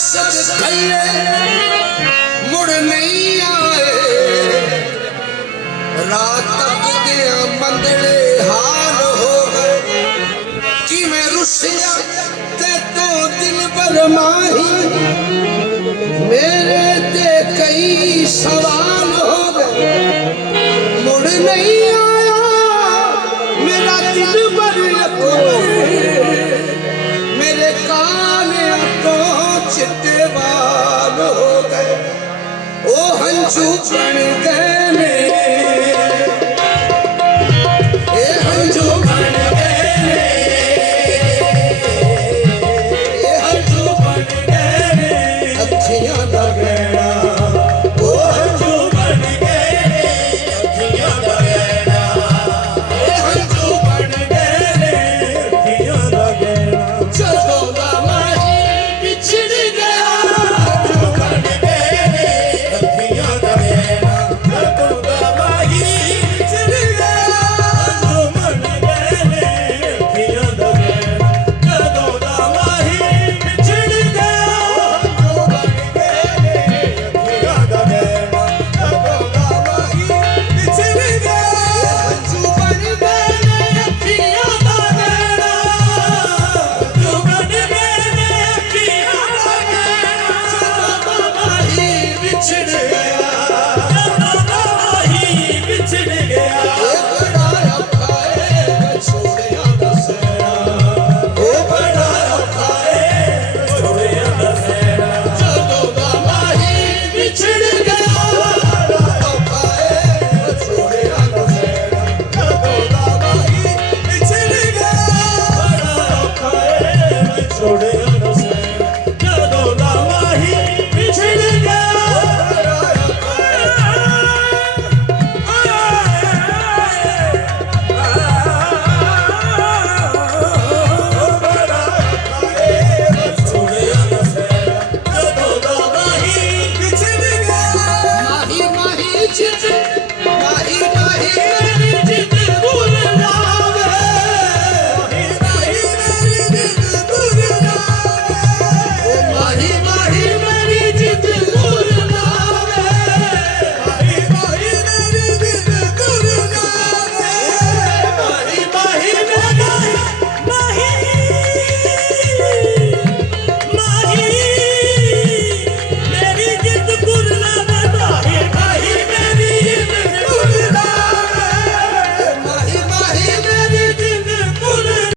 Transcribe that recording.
सद थल्ले मुड़ नहीं आए, रात तक गया मंदड़े हाल हो गए कि मैं रुसिया ते तो दिल पर माही, मेरे ते कई सवाल हो गए, मुड़ नहीं आया मेरा दिल पर मेरे काने तो चिट्टे बाल हो गए, ओ हंसू बन गए